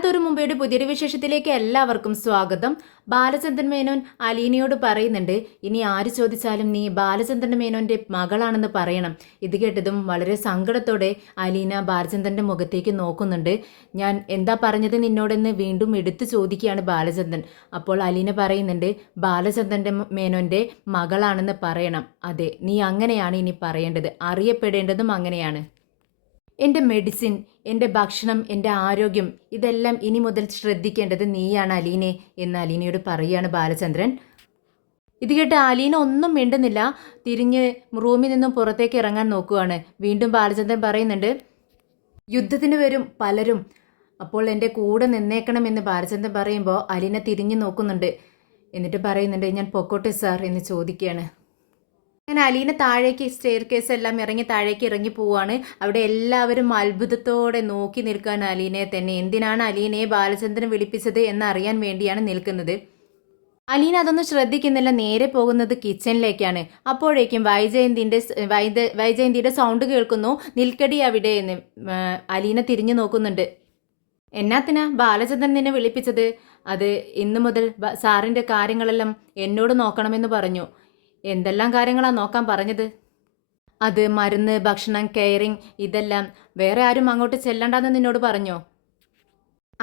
അതൊരു മുമ്പയുടെ പുതിയൊരു വിശേഷത്തിലേക്ക് എല്ലാവർക്കും സ്വാഗതം. ബാലചന്ദ്രൻ മേനോൻ അലീനയോട് പറയുന്നുണ്ട്, ഇനി ആര് ചോദിച്ചാലും നീ ബാലചന്ദ്രൻ മേനോന്റെ മകളാണെന്ന് പറയണം. ഇത് കേട്ടതും വളരെ സങ്കടത്തോടെ അലീന ബാലചന്ദ്രന്റെ മുഖത്തേക്ക് നോക്കുന്നുണ്ട്. ഞാൻ എന്താ പറഞ്ഞത് നിന്നോടെന്ന് വീണ്ടും എടുത്തു ചോദിക്കുകയാണ് ബാലചന്ദ്രൻ. അപ്പോൾ അലീന പറയുന്നുണ്ട്, ബാലചന്ദ്രന്റെ മേനോന്റെ മകളാണെന്ന് പറയണം. അതെ, നീ അങ്ങനെയാണ് ഇനി പറയേണ്ടത്, അറിയപ്പെടേണ്ടതും അങ്ങനെയാണ്. എൻ്റെ മെഡിസിൻ, എൻ്റെ ഭക്ഷണം, എൻ്റെ ആരോഗ്യം ഇതെല്ലാം ഇനി മുതൽ ശ്രദ്ധിക്കേണ്ടത് നീയാണ് അലീനെ എന്ന് അലീനയോട് പറയുകയാണ് ബാലചന്ദ്രൻ. ഇത് കേട്ട് അലീന ഒന്നും മിണ്ടുന്നില്ല. തിരിഞ്ഞ് റൂമിൽ നിന്നും പുറത്തേക്ക് ഇറങ്ങാൻ നോക്കുകയാണ്. വീണ്ടും ബാലചന്ദ്രൻ പറയുന്നുണ്ട്, യുദ്ധത്തിന് വരും പലരും, അപ്പോൾ എൻ്റെ കൂടെ നിന്നേക്കണമെന്ന് ബാലചന്ദ്രൻ പറയുമ്പോൾ അലീന തിരിഞ്ഞു നോക്കുന്നുണ്ട്. എന്നിട്ട് പറയുന്നുണ്ട്, ഞാൻ പൊക്കോട്ടെ സാർ എന്ന് ചോദിക്കുകയാണ്. അങ്ങനെ അലീന താഴേക്ക് സ്റ്റെയർ കേസ് എല്ലാം ഇറങ്ങി താഴേക്ക് ഇറങ്ങി പോവാണ്. അവിടെ എല്ലാവരും അത്ഭുതത്തോടെ നോക്കി നിൽക്കാൻ അലീനയെ തന്നെ. എന്തിനാണ് അലീനയെ ബാലചന്ദ്രൻ വിളിപ്പിച്ചത് എന്നറിയാൻ വേണ്ടിയാണ് നിൽക്കുന്നത്. അലീന അതൊന്നും ശ്രദ്ധിക്കുന്നില്ല, നേരെ പോകുന്നത് കിച്ചണിലേക്കാണ്. അപ്പോഴേക്കും വൈജയന്തിയുടെ സൗണ്ട് കേൾക്കുന്നു. നിൽക്കടി അവിടെ എന്ന് അലീന തിരിഞ്ഞു നോക്കുന്നുണ്ട്. എന്നാത്തിനാ ബാലചന്ദ്രൻ നിന്നെ വിളിപ്പിച്ചത്? അത് ഇന്നു മുതൽ സാറിൻ്റെ കാര്യങ്ങളെല്ലാം എന്നോട് നോക്കണമെന്ന് പറഞ്ഞു. എന്തെല്ലാം കാര്യങ്ങളാണ് നോക്കാൻ പറഞ്ഞത്? അത് മരുന്ന്, ഭക്ഷണം, കെയറിങ് ഇതെല്ലാം. വേറെ ആരും അങ്ങോട്ട് ചെല്ലണ്ടെന്ന് നിന്നോട് പറഞ്ഞോ?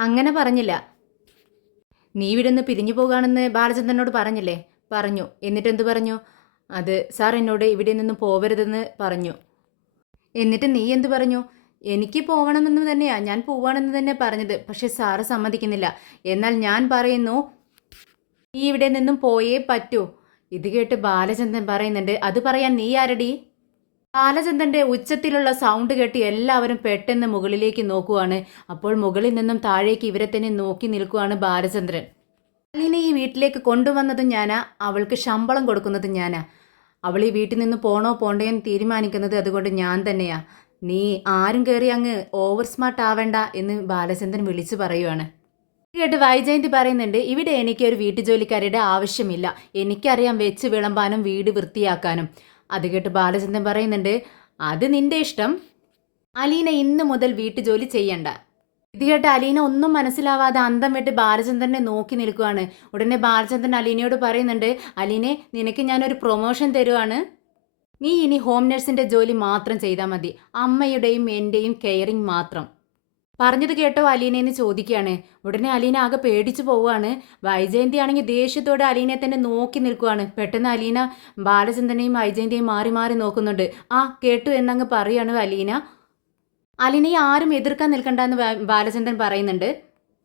അങ്ങനെ പറഞ്ഞില്ല. നീ ഇവിടെ നിന്ന് പിരിഞ്ഞു പോകാണെന്ന് ബാലചന്ദ്രനോട് പറഞ്ഞില്ലേ? പറഞ്ഞു. എന്നിട്ട് എന്ത് പറഞ്ഞു? അത് സാർ എന്നോട് ഇവിടെ നിന്നും പോവരുതെന്ന് പറഞ്ഞു. എന്നിട്ട് നീ എന്ത് പറഞ്ഞു? എനിക്ക് പോകണമെന്ന് തന്നെയാ, ഞാൻ പോവാണെന്ന് തന്നെ പറഞ്ഞത്. പക്ഷെ സാറ് സമ്മതിക്കുന്നില്ല. എന്നാൽ ഞാൻ പറയുന്നു, നീ ഇവിടെ നിന്നും പോയേ പറ്റൂ. ഇത് കേട്ട് ബാലചന്ദ്രൻ പറയുന്നുണ്ട്, അത് പറയാൻ നീ ആരടി? ബാലചന്ദ്രന്റെ ഉച്ചത്തിലുള്ള സൗണ്ട് കേട്ട് എല്ലാവരും പെട്ടെന്ന് മുകളിലേക്ക് നോക്കുവാണ്. അപ്പോൾ മുകളിൽ നിന്നും താഴേക്ക് ഇവരെ തന്നെ നോക്കി നിൽക്കുവാണ് ബാലചന്ദ്രൻ. അലീനെ ഈ വീട്ടിലേക്ക് കൊണ്ടുവന്നതും ഞാനാ, അവൾക്ക് ശമ്പളം കൊടുക്കുന്നതും ഞാനാ. അവൾ ഈ വീട്ടിൽ നിന്ന് പോണോ പോണ്ടേന്ന് തീരുമാനിക്കുന്നത് അതുകൊണ്ട് ഞാൻ തന്നെയാ. നീ ആരും കയറി അങ്ങ് ഓവർ സ്മാർട്ട് ആവേണ്ട എന്ന് ബാലചന്ദ്രൻ വിളിച്ചു പറയുവാണ്. കേട്ട് വൈജയന്തി പറയുന്നുണ്ട്, ഇവിടെ എനിക്കൊരു വീട്ടുജോലിക്കാരുടെ ആവശ്യമില്ല. എനിക്കറിയാം വെച്ച് വിളമ്പാനും വീട് വൃത്തിയാക്കാനും. അത് കേട്ട് ബാലചന്ദ്രൻ പറയുന്നുണ്ട്, അത് നിന്റെ ഇഷ്ടം. അലീന ഇന്ന് മുതൽ വീട്ടുജോലി ചെയ്യണ്ട. ഇത് കേട്ട് അലീന ഒന്നും മനസ്സിലാവാതെ അന്തം വിട്ട് ബാലചന്ദ്രനെ നോക്കി നിൽക്കുകയാണ്. ഉടനെ ബാലചന്ദ്രൻ അലീനയോട് പറയുന്നുണ്ട്, അലീനെ, നിനക്ക് ഞാനൊരു പ്രൊമോഷൻ തരുവാണ്. നീ ഇനി ഹോം നഴ്സിൻ്റെ ജോലി മാത്രം ചെയ്താൽ മതി. അമ്മയുടെയും എൻ്റെയും കെയറിങ് മാത്രം. പറഞ്ഞത് കേട്ടോ അലീനയെന്ന് ചോദിക്കുകയാണ്. ഉടനെ അലീന ആകെ പേടിച്ചു പോവുകയാണ്. വൈജയന്തി ആണെങ്കിൽ ദേഷ്യത്തോടെ അലീനയെ തന്നെ നോക്കി നിൽക്കുകയാണ്. പെട്ടെന്ന് അലീന ബാലചന്ദ്രനെയും വൈജയന്തിയും മാറി മാറി നോക്കുന്നുണ്ട്. ആ കേട്ടു എന്നങ്ങ് പറയാണ് അലീന. അലീനയെ ആരും എതിർക്കാൻ നിൽക്കണ്ടെന്ന് ബാലചന്ദ്രൻ പറയുന്നുണ്ട്.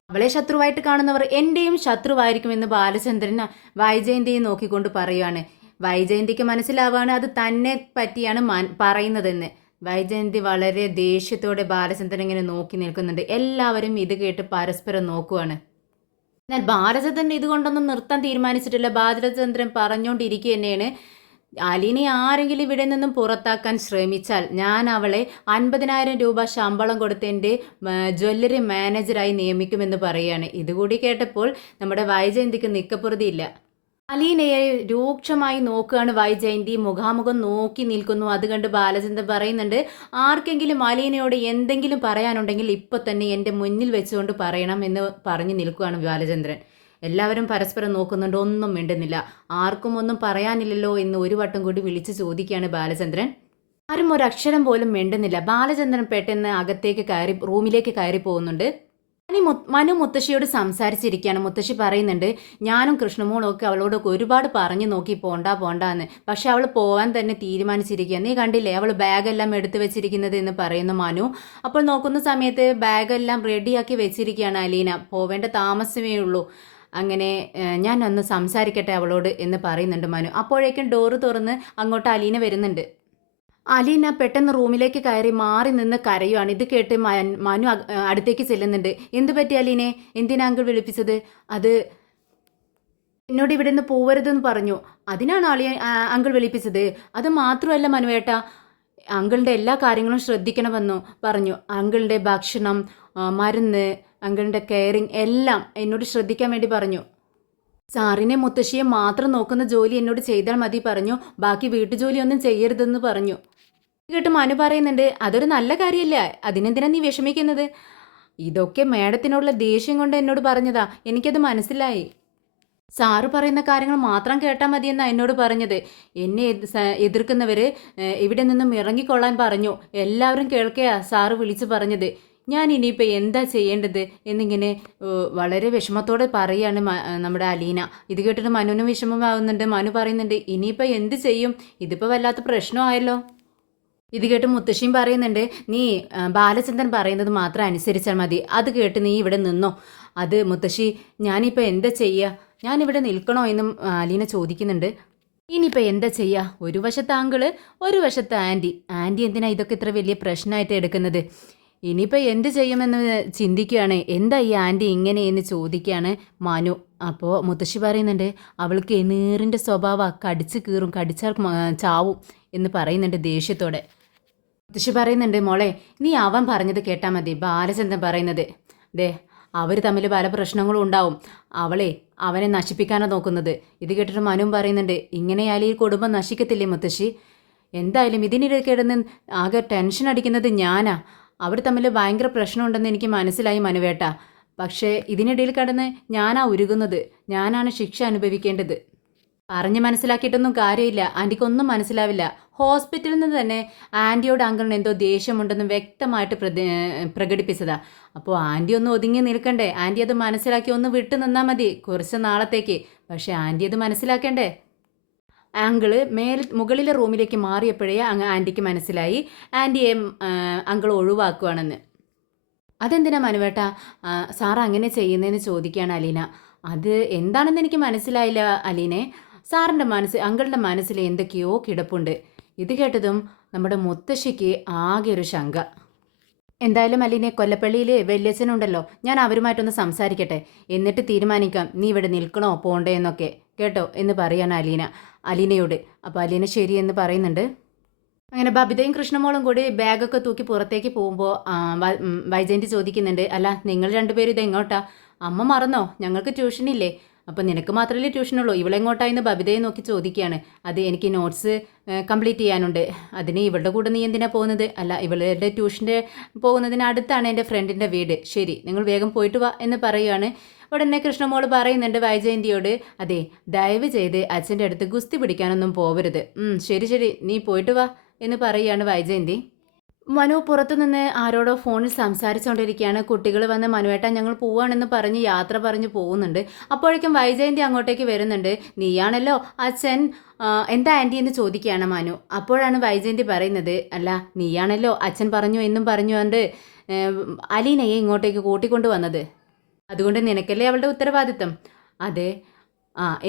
അവളെ ശത്രുവായിട്ട് കാണുന്നവർ എൻ്റെയും ശത്രുവായിരിക്കുമെന്ന് ബാലചന്ദ്രൻ വൈജയന്തിയെ നോക്കിക്കൊണ്ട് പറയുകയാണ്. വൈജയന്തിക്ക് മനസ്സിലാവാണ് അത് തന്നെ പറ്റിയാണ് പറയുന്നതെന്ന്. വൈജയന്തി വളരെ ദേഷ്യത്തോടെ ബാലചന്ദ്രൻ ഇങ്ങനെ നോക്കി നിൽക്കുന്നുണ്ട്. എല്ലാവരും ഇത് കേട്ട് പരസ്പരം നോക്കുവാണ്. എന്നാൽ ബാലചന്ദ്രൻ ഇതുകൊണ്ടൊന്നും നിർത്താൻ തീരുമാനിച്ചിട്ടില്ല. ബാലചന്ദ്രൻ പറഞ്ഞുകൊണ്ടിരിക്കുക തന്നെയാണ്, അലീനെ ആരെങ്കിലും ഇവിടെ നിന്നും പുറത്താക്കാൻ ശ്രമിച്ചാൽ ഞാൻ അവളെ 50,000 രൂപ ശമ്പളം കൊടുത്ത് എൻ്റെ ജ്വല്ലറി മാനേജറായി നിയമിക്കുമെന്ന് പറയുകയാണ്. ഇതുകൂടി കേട്ടപ്പോൾ നമ്മുടെ വൈജയന്തിക്ക് നിക്കപ്പുറതിയില്ല. അലീനയെ രൂക്ഷമായി നോക്കുകയാണ് വൈജയന്തി. മുഖാമുഖം നോക്കി നിൽക്കുന്നു. അത് കണ്ട് ബാലചന്ദ്രൻ പറയുന്നുണ്ട്, ആർക്കെങ്കിലും അലീനയോട് എന്തെങ്കിലും പറയാനുണ്ടെങ്കിൽ ഇപ്പോൾ തന്നെ എൻ്റെ മുന്നിൽ വെച്ചുകൊണ്ട് പറയണം എന്ന് പറഞ്ഞു നിൽക്കുകയാണ് ബാലചന്ദ്രൻ. എല്ലാവരും പരസ്പരം നോക്കുന്നുണ്ട്, ഒന്നും മിണ്ടുന്നില്ല. ആർക്കും ഒന്നും പറയാനില്ലല്ലോ എന്ന് ഒരു വട്ടം കൂടി വിളിച്ച് ചോദിക്കുകയാണ് ബാലചന്ദ്രൻ. ആരും ഒരക്ഷരം പോലും മിണ്ടുന്നില്ല. ബാലചന്ദ്രൻ പെട്ടെന്ന് അകത്തേക്ക് റൂമിലേക്ക് കയറി പോകുന്നുണ്ട്. മനു മുത്തശ്ശിയോട് സംസാരിച്ചിരിക്കുകയാണ്. മുത്തശ്ശി പറയുന്നുണ്ട്, ഞാനും കൃഷ്ണമോളും ഒക്കെ അവളോടൊക്കെ ഒരുപാട് പറഞ്ഞു നോക്കി പോണ്ടാന്ന്. പക്ഷെ അവൾ പോകാൻ തന്നെ തീരുമാനിച്ചിരിക്കുക. നീ കണ്ടില്ലേ അവൾ ബാഗെല്ലാം എടുത്തു വെച്ചിരിക്കുന്നത് എന്ന് പറയുന്നു മനു. അപ്പോൾ നോക്കുന്ന സമയത്ത് ബാഗെല്ലാം റെഡിയാക്കി വെച്ചിരിക്കുകയാണ് അലീന. പോവേണ്ട താമസമേ ഉള്ളൂ. അങ്ങനെ ഞാൻ ഒന്ന് സംസാരിക്കട്ടെ അവളോട് എന്ന് പറയുന്നുണ്ട് മനു. അപ്പോഴേക്കും ഡോറ് തുറന്ന് അങ്ങോട്ട് അലീന വരുന്നുണ്ട്. അലീന പെട്ടെന്ന് റൂമിലേക്ക് കയറി മാറി നിന്ന് കരയുവാണ്. ഇത് കേട്ട് മനു അടുത്തേക്ക് ചെല്ലുന്നുണ്ട്. എന്ത് പറ്റി അലീനെ? എന്തിനാ അങ്കിൾ വിളിപ്പിച്ചത്? അത് എന്നോട് ഇവിടെ നിന്ന് പോവരുതെന്ന് പറഞ്ഞു. അതിനാണ് അങ്കിൾ വിളിപ്പിച്ചത്. അത് മാത്രമല്ല മനുവേട്ടാ, അങ്കിളിൻ്റെ എല്ലാ കാര്യങ്ങളും ശ്രദ്ധിക്കണമെന്നു പറഞ്ഞു. അങ്കിളിൻ്റെ ഭക്ഷണം, മരുന്ന്, അങ്കിളിൻ്റെ കെയറിങ് എല്ലാം എന്നോട് ശ്രദ്ധിക്കാൻ വേണ്ടി പറഞ്ഞു. സാറിനെ മുത്തശ്ശിയെ മാത്രം നോക്കുന്ന ജോലി എന്നോട് ചെയ്താൽ മതി പറഞ്ഞു. ബാക്കി വീട്ടുജോലിയൊന്നും ചെയ്യരുതെന്ന് പറഞ്ഞു. കേട്ട് മനു പറയുന്നുണ്ട്, അതൊരു നല്ല കാര്യമല്ല, അതിനെന്തിനാ നീ വിഷമിക്കുന്നത്? ഇതൊക്കെ മേഡത്തിനോടുള്ള ദേഷ്യം കൊണ്ട് എന്നോട് പറഞ്ഞതാ. എനിക്കത് മനസ്സിലായി. സാറ് പറയുന്ന കാര്യങ്ങൾ മാത്രം കേട്ടാൽ മതിയെന്നാണ് എന്നോട് പറഞ്ഞത്. എന്നെ എതിർക്കുന്നവർ ഇവിടെ നിന്നും ഇറങ്ങിക്കൊള്ളാൻ പറഞ്ഞു. എല്ലാവരും കേൾക്കെയാ സാറ് വിളിച്ച് പറഞ്ഞത്. ഞാൻ ഇനിയിപ്പോൾ എന്താ ചെയ്യേണ്ടത് എന്നിങ്ങനെ വളരെ വിഷമത്തോടെ പറയാണ് നമ്മുടെ അലീന. ഇത് കേട്ടിട്ട് മനുവിനും വിഷമമാവുന്നുണ്ട്. മനു പറയുന്നുണ്ട്, ഇനിയിപ്പോൾ എന്ത് ചെയ്യും? ഇതിപ്പോൾ വല്ലാത്ത പ്രശ്നമായല്ലോ. ഇത് കേട്ട് മുത്തശ്ശിയും പറയുന്നുണ്ട്, നീ ബാലചന്ദ്രൻ പറയുന്നത് മാത്രം അനുസരിച്ചാൽ മതി. അത് കേട്ട് നീ ഇവിടെ നിന്നോ. അത് മുത്തശ്ശി, ഞാനിപ്പോൾ എന്താ ചെയ്യുക? ഞാനിവിടെ നിൽക്കണോ എന്നും അലീന ചോദിക്കുന്നുണ്ട്. ഇനിയിപ്പോൾ എന്താ ചെയ്യുക? ഒരു വശത്ത് ആങ്കിള്, ഒരു വശത്ത് ആൻറ്റി. ആൻറ്റി എന്തിനാ ഇതൊക്കെ ഇത്ര വലിയ പ്രശ്നമായിട്ട് എടുക്കുന്നത്? ഇനിയിപ്പോൾ എന്ത് ചെയ്യുമെന്ന് ചിന്തിക്കുകയാണ്. എന്താ ഈ ആൻറ്റി ഇങ്ങനെയെന്ന് ചോദിക്കുകയാണ് മനു. അപ്പോൾ മുത്തശ്ശി പറയുന്നുണ്ട്, അവൾക്ക് നീറിൻ്റെ സ്വഭാവമാണ്, കടിച്ച് കീറും, കടിച്ചാൽ ചാവും എന്ന് പറയുന്നുണ്ട് ദേഷ്യത്തോടെ. മുത്തശ്ശി പറയുന്നുണ്ട്, മോളെ നീ അവൻ പറഞ്ഞത് കേട്ടാൽ മതി. ബാലചന്ദ്രൻ പറയുന്നത് ദേ, അവർ തമ്മിൽ പല പ്രശ്നങ്ങളും ഉണ്ടാവും. അവനെ നശിപ്പിക്കാനാണ് നോക്കുന്നത്. ഇത് കേട്ടിട്ട് മനുവും പറയുന്നുണ്ട്, ഇങ്ങനെയാലും ഈ കുടുംബം നശിക്കത്തില്ലേ മുത്തശ്ശി? എന്തായാലും ഇതിനിടയിൽ കിടന്ന് ആകെ ടെൻഷൻ അടിക്കുന്നത് ഞാനാ. അവർ തമ്മിൽ ഭയങ്കര പ്രശ്നമുണ്ടെന്ന് എനിക്ക് മനസ്സിലായി മനുവേട്ട. പക്ഷേ ഇതിനിടയിൽ കിടന്ന് ഞാനാ ഉരുകുന്നത്. ഞാനാണ് ശിക്ഷ അനുഭവിക്കേണ്ടത്. പറഞ്ഞ് മനസ്സിലാക്കിയിട്ടൊന്നും കാര്യമില്ല. ആൻറ്റിക്കൊന്നും മനസ്സിലാവില്ല. ഹോസ്പിറ്റലിൽ നിന്ന് തന്നെ ആൻറ്റിയോട് അങ്കിളിന് എന്തോ ദേഷ്യമുണ്ടെന്ന് വ്യക്തമായിട്ട് പ്രകടിപ്പിച്ചതാ. അപ്പോൾ ആൻറ്റി ഒന്ന് ഒതുങ്ങി നിൽക്കണ്ടേ? ആൻറ്റി അത് മനസ്സിലാക്കി ഒന്ന് വിട്ടു നിന്നാൽ മതി കുറച്ച് നാളത്തേക്ക്. പക്ഷേ ആൻറ്റി അത് മനസ്സിലാക്കണ്ടേ? അങ്കിള് മുകളിലെ റൂമിലേക്ക് മാറിയപ്പോഴേ ആൻറ്റിക്ക് മനസ്സിലായി ആൻറ്റിയെ അങ്കിൾ ഒഴിവാക്കുകയാണെന്ന്. അതെന്തിനാ മനുവേട്ട സാർ അങ്ങനെ ചെയ്യുന്നതെന്ന് ചോദിക്കുകയാണ് അലീന. അത് എന്താണെന്ന് എനിക്ക് മനസ്സിലായില്ല അലീനെ. സാറിൻ്റെ അങ്കിളുടെ മനസ്സിൽ എന്തൊക്കെയോ കിടപ്പുണ്ട്. ഇത് കേട്ടതും നമ്മുടെ മുത്തശ്ശിക്ക് ആകെ ഒരു ശങ്ക. എന്തായാലും അലീനെ, കൊല്ലപ്പള്ളിയിൽ വല്യച്ഛനുണ്ടല്ലോ, ഞാൻ അവരുമായിട്ടൊന്ന് സംസാരിക്കട്ടെ, എന്നിട്ട് തീരുമാനിക്കാം നീ ഇവിടെ നിൽക്കണോ പോണ്ടേ എന്നൊക്കെ, കേട്ടോ എന്ന് പറയാണ് അലീനയോട്. അപ്പോൾ അലീന ശരി എന്ന് പറയുന്നുണ്ട്. അങ്ങനെ ബബിതയും കൃഷ്ണമോളും കൂടി ബാഗൊക്കെ തൂക്കി പുറത്തേക്ക് പോകുമ്പോൾ വൈജയന്തി ചോദിക്കുന്നുണ്ട്, അല്ല നിങ്ങൾ രണ്ടുപേരും ഇതെങ്ങോട്ടാ? അമ്മ മറന്നോ? ഞങ്ങൾക്ക് ട്യൂഷനില്ലേ? അപ്പോൾ നിനക്ക് മാത്രമല്ലേ ട്യൂഷനുള്ളൂ, ഇവളെങ്ങോട്ടായെന്ന് ബബിതയെ നോക്കി ചോദിക്കുകയാണ്. അത് എനിക്ക് നോട്ട്സ് കംപ്ലീറ്റ് ചെയ്യാനുണ്ട്. അതിന് ഇവളുടെ കൂടെ നീ എന്തിനാ പോകുന്നത്? അല്ല, ഇവളുടെ ട്യൂഷൻ്റെ പോകുന്നതിന് അടുത്താണ് എൻ്റെ ഫ്രണ്ടിൻ്റെ വീട്. ശരി, നിങ്ങൾ വേഗം പോയിട്ട് വാ എന്ന് പറയുകയാണ്. ഉടനെ കൃഷ്ണമോൾ പറയുന്നുണ്ട് വൈജയന്തിയോട്, അതെ ദയവ് ചെയ്ത് അച്ഛൻ്റെ അടുത്ത് ഗുസ്തി പിടിക്കാനൊന്നും പോവരുത്. ശരി ശരി, നീ പോയിട്ട് വാ എന്ന് പറയുകയാണ് വൈജയന്തി. മനു പുറത്തുനിന്ന് ആരോടോ ഫോണിൽ സംസാരിച്ചുകൊണ്ടിരിക്കുകയാണ്. കുട്ടികൾ വന്ന് മനുവേട്ട ഞങ്ങൾ പോവുകയാണെന്ന് പറഞ്ഞ് യാത്ര പറഞ്ഞ് പോകുന്നുണ്ട്. അപ്പോഴേക്കും വൈജയന്തി അങ്ങോട്ടേക്ക് വരുന്നുണ്ട്. നീയാണല്ലോ അച്ഛൻ, എന്താ ആൻറ്റി എന്ന് ചോദിക്കുകയാണ് മനു. അപ്പോഴാണ് വൈജയന്തി പറയുന്നത്, അല്ല നീയാണല്ലോ അച്ഛൻ പറഞ്ഞു എന്നും പറഞ്ഞുകൊണ്ട് അലീനയെ ഇങ്ങോട്ടേക്ക് കൂട്ടിക്കൊണ്ട് വന്നത്. അതുകൊണ്ട് നിനക്കല്ലേ അവളുടെ ഉത്തരവാദിത്തം? അതെ.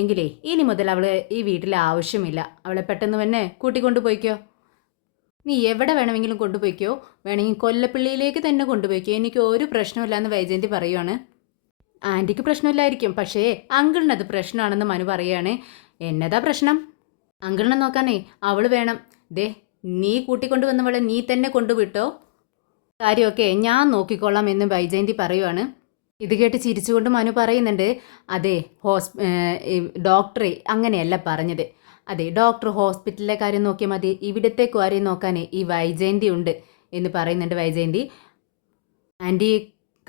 എങ്കിലേ ഇനി മുതൽ അവൾ ഈ വീട്ടിൽ ആവശ്യമില്ല. അവളെ പെട്ടെന്ന് തന്നെ കൂട്ടിക്കൊണ്ടു പോയിക്കോ. നീ എവിടെ വേണമെങ്കിലും കൊണ്ടുപോയിക്കോ, വേണമെങ്കിൽ കൊല്ലപ്പള്ളിയിലേക്ക് തന്നെ കൊണ്ടുപോയിക്കോ, എനിക്ക് ഒരു പ്രശ്നമില്ല എന്ന് വൈജയന്തി പറയുവാണ്. ആൻറ്റിക്ക് പ്രശ്നമില്ലായിരിക്കും, പക്ഷേ അങ്കിളിനത് പ്രശ്നമാണെന്ന് മനു പറയുകയാണ്. എന്നതാ പ്രശ്നം? അങ്കിളിനെ നോക്കാനേ അവൾ വേണം. ദേ, നീ കൂട്ടിക്കൊണ്ടുവന്നവളെ നീ തന്നെ കൊണ്ടുവിട്ടോ, കാര്യമൊക്കെ ഞാൻ നോക്കിക്കൊള്ളാം എന്ന് വൈജയന്തി പറയുവാണ്. ഇത് കേട്ട് ചിരിച്ചുകൊണ്ട് മനു പറയുന്നുണ്ട്, അതെ ഡോക്ടറെ അങ്ങനെയല്ല പറഞ്ഞത്. അതെ, ഡോക്ടർ ഹോസ്പിറ്റലിലെ കാര്യം നോക്കിയാൽ മതി, ഇവിടുത്തെ കാര്യം നോക്കാൻ ഈ വൈജയന്തി ഉണ്ട് എന്ന് പറയുന്നുണ്ട് വൈജയന്തി. ആൻറ്റി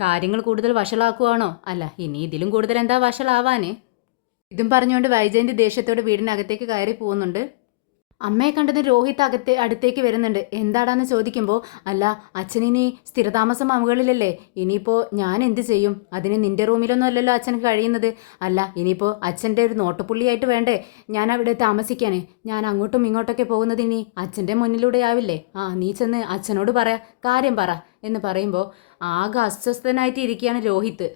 കാര്യങ്ങൾ കൂടുതൽ വഷളാക്കുവാണോ? അല്ല, ഇനി ഇതിലും കൂടുതൽ എന്താ വഷളാവാൻ? ഇതും പറഞ്ഞുകൊണ്ട് വൈജയന്തി ദേഷ്യത്തോടെ വീടിനകത്തേക്ക് കയറി പോകുന്നുണ്ട്. അമ്മയെ കണ്ടത് രോഹിത് അടുത്തേക്ക് വരുന്നുണ്ട്. എന്താടാന്ന് ചോദിക്കുമ്പോൾ, അല്ല അച്ഛനിനി സ്ഥിരതാമസം മുകളിലല്ലേ, ഇനിയിപ്പോൾ ഞാൻ എന്ത് ചെയ്യും? അതിന് നിൻ്റെ റൂമിലൊന്നും അല്ലല്ലോ അച്ഛൻ കഴിയുന്നത്. അല്ല, ഇനിയിപ്പോൾ അച്ഛൻ്റെ ഒരു നോട്ടപ്പുള്ളിയായിട്ട് വേണ്ടേ ഞാൻ അവിടെ താമസിക്കാനേ? ഞാൻ അങ്ങോട്ടും ഇങ്ങോട്ടൊക്കെ പോകുന്നത് ഇനി അച്ഛൻ്റെ മുന്നിലൂടെ ആവില്ലേ? നീ ചെന്ന് അച്ഛനോട് കാര്യം പറ എന്ന് പറയുമ്പോൾ ആകെ അസ്വസ്ഥനായിട്ട് ഇരിക്കുകയാണ് രോഹിത്.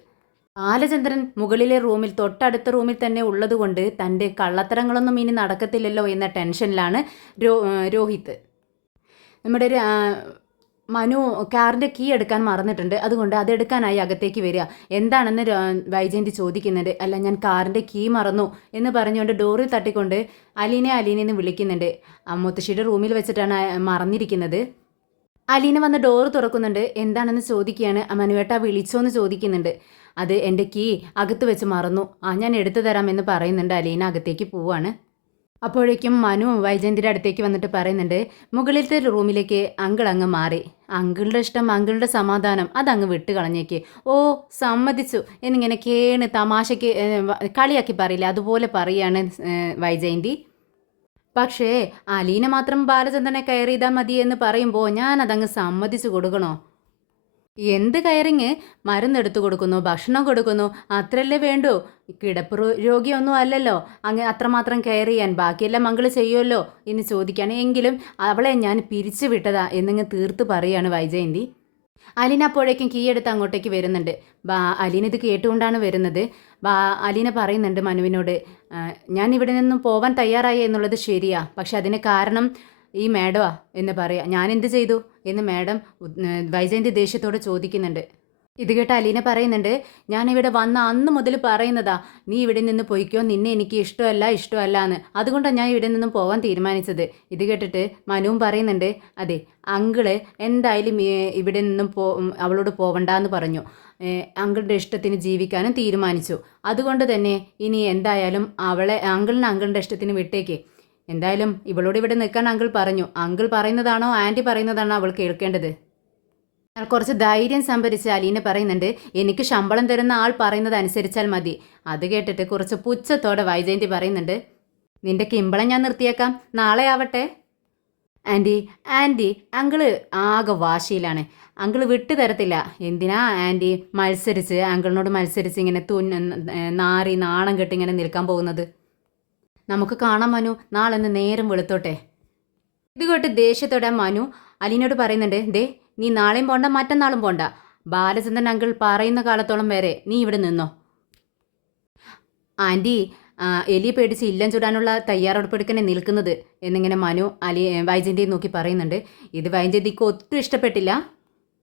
ബാലചന്ദ്രൻ മുകളിലെ റൂമിൽ തൊട്ടടുത്ത റൂമിൽ തന്നെ ഉള്ളതുകൊണ്ട് തൻ്റെ കള്ളത്തരങ്ങളൊന്നും ഇനി നടക്കത്തില്ലല്ലോ എന്ന ടെൻഷനിലാണ് രോഹിത്. നമ്മുടെ മനു കാറിൻ്റെ കീ എടുക്കാൻ മറന്നിട്ടുണ്ട്, അതുകൊണ്ട് അതെടുക്കാനായി അകത്തേക്ക് വരിക. എന്താണെന്ന് വൈജയന്തി ചോദിക്കുന്നുണ്ട്. അല്ല, ഞാൻ കാറിൻ്റെ കീ മറന്നു എന്ന് പറഞ്ഞുകൊണ്ട് ഡോറിൽ തട്ടിക്കൊണ്ട് അലീനെന്ന് വിളിക്കുന്നുണ്ട്. മുത്തശ്ശിയുടെ റൂമിൽ വെച്ചിട്ടാണ് മറന്നിരിക്കുന്നത്. അലീന വന്ന് ഡോറ് തുറക്കുന്നുണ്ട്. എന്താണെന്ന് ചോദിക്കുകയാണ്. മനുവേട്ട വിളിച്ചോന്ന് ചോദിക്കുന്നുണ്ട്. അത് എൻ്റെ കീ അകത്ത് വെച്ച് മറന്നു, ഞാൻ എടുത്തു തരാമെന്ന് പറയുന്നുണ്ട്. അലീന അകത്തേക്ക് പോവാണ്. അപ്പോഴേക്കും മനു വൈജയന്തിയുടെ അടുത്തേക്ക് വന്നിട്ട് പറയുന്നുണ്ട്, മുകളിലത്തെ റൂമിലേക്ക് അങ്കിൾ അങ്ങ് മാറി. അങ്കിളുടെ ഇഷ്ടം, അങ്കിളുടെ സമാധാനം അതങ്ങ് വിട്ട് കളഞ്ഞേക്ക്. ഓ സമ്മതിച്ചു എന്നിങ്ങനെ കേണ് തമാശയ്ക്ക് കളിയാക്കി പറയില്ല, അതുപോലെ പറയാണ് വൈജയന്തി. പക്ഷേ അലീന മാത്രം ബാലചന്ദ്രനെ കെയർ ചെയ്താൽ മതി എന്ന് പറയുമ്പോൾ ഞാൻ അതങ്ങ് സമ്മതിച്ചു കൊടുക്കണോ? എന്ത് കയറിങ്? മരുന്നെടുത്തു കൊടുക്കുന്നു, ഭക്ഷണം കൊടുക്കുന്നു, അത്രയല്ലേ വേണ്ടൂ. കിടപ്പ് രോഗിയൊന്നും അല്ലല്ലോ അങ്ങ് അത്രമാത്രം കെയർ ചെയ്യാൻ. ബാക്കിയെല്ലാം മംഗള് ചെയ്യുമല്ലോ എന്ന് ചോദിക്കുകയാണ്. എങ്കിലും അവളെ ഞാൻ പിരിച്ചു വിട്ടതാ എന്നിങ്ങ് തീർത്ത് പറയാണ് വൈജയന്തി. അലീന അപ്പോഴേക്കും കീ എടുത്ത് അങ്ങോട്ടേക്ക് വരുന്നുണ്ട്. അലീന ഇത് കേട്ടുകൊണ്ടാണ് വരുന്നത്. അലീന പറയുന്നുണ്ട് മനുവിനോട്, ഞാൻ ഇവിടെ നിന്നും പോവാൻ തയ്യാറായി എന്നുള്ളത് ശരിയാ, പക്ഷെ അതിന് കാരണം ഈ മാഡമാ എന്ന് പറയാം. ഞാൻ എന്ത് ചെയ്തു എന്ന് മാഡം വൈജയന്തി ദേഷ്യത്തോടെ ചോദിക്കുന്നുണ്ട്. ഇത് കേട്ട് അലീന പറയുന്നുണ്ട്, ഞാനിവിടെ വന്ന അന്ന് മുതൽ പറയുന്നതാ, നീ ഇവിടെ നിന്ന് പോയിക്കോ, നിന്നെ എനിക്ക് ഇഷ്ടമല്ല എന്ന്. അതുകൊണ്ടാണ് ഞാൻ ഇവിടെ നിന്നും പോകാൻ തീരുമാനിച്ചത്. ഇത് കേട്ടിട്ട് മനുവും പറയുന്നുണ്ട്, അതെ അങ്കിള് എന്തായാലും ഇവിടെ നിന്നും അവളോട് പോവണ്ടെന്ന് പറഞ്ഞു. അങ്കിളുടെ ഇഷ്ടത്തിന് ജീവിക്കാനും തീരുമാനിച്ചു. അതുകൊണ്ട് തന്നെ ഇനി എന്തായാലും അങ്കിളിൻ്റെ ഇഷ്ടത്തിന് വിട്ടേക്ക്. എന്തായാലും ഇവളോട് ഇവിടെ നിൽക്കാൻ അങ്കിൾ പറഞ്ഞു. അങ്കിൾ പറയുന്നതാണോ ആൻറ്റി പറയുന്നതാണോ അവൾ കേൾക്കേണ്ടത്? കുറച്ച് ധൈര്യം സംഭരിച്ച് അലീന പറയുന്നുണ്ട്, എനിക്ക് ശമ്പളം തരുന്ന ആൾ പറയുന്നത് അനുസരിച്ചാൽ മതി. അത് കേട്ടിട്ട് കുറച്ച് പുച്ഛത്തോടെ വൈജയന്തി പറയുന്നുണ്ട്, നിന്റെ കിമ്പളം ഞാൻ നിർത്തിയേക്കാം, നാളെ ആവട്ടെ. ആൻറ്റി അങ്കിള് ആകെ വാശിയിലാണ്. അങ്കിള് വിട്ടു തരത്തില്ല. എന്തിനാ ആൻറ്റി അങ്കിളിനോട് മത്സരിച്ച് ഇങ്ങനെ നാറി നാണം കെട്ടി ഇങ്ങനെ നിൽക്കാൻ പോകുന്നത്? നമുക്ക് കാണാം മനു, നാളെ നേരം വെളുത്തോട്ടെ. ഇത് കേട്ട് ദേഷ്യത്തോടെ മനു അലീനോട് പറയുന്നുണ്ട്, ദേ നീ നാളെയും പോണ്ട മറ്റന്നാളും പോണ്ട. ബാലചന്ദ്രൻ അങ്കിൾ പറയുന്ന കാലത്തോളം വരെ നീ ഇവിടെ നിന്നോ. ആൻറ്റി എലിയെ പേടിച്ച് ഇല്ലം ചുടാനുള്ള തയ്യാറെടുപ്പെടുക്കനെ നിൽക്കുന്നത് എന്നിങ്ങനെ മനു വൈജയന്തിയെ നോക്കി പറയുന്നുണ്ട്. ഇത് വൈജയന്തിക്ക് ഒട്ടും ഇഷ്ടപ്പെട്ടില്ല.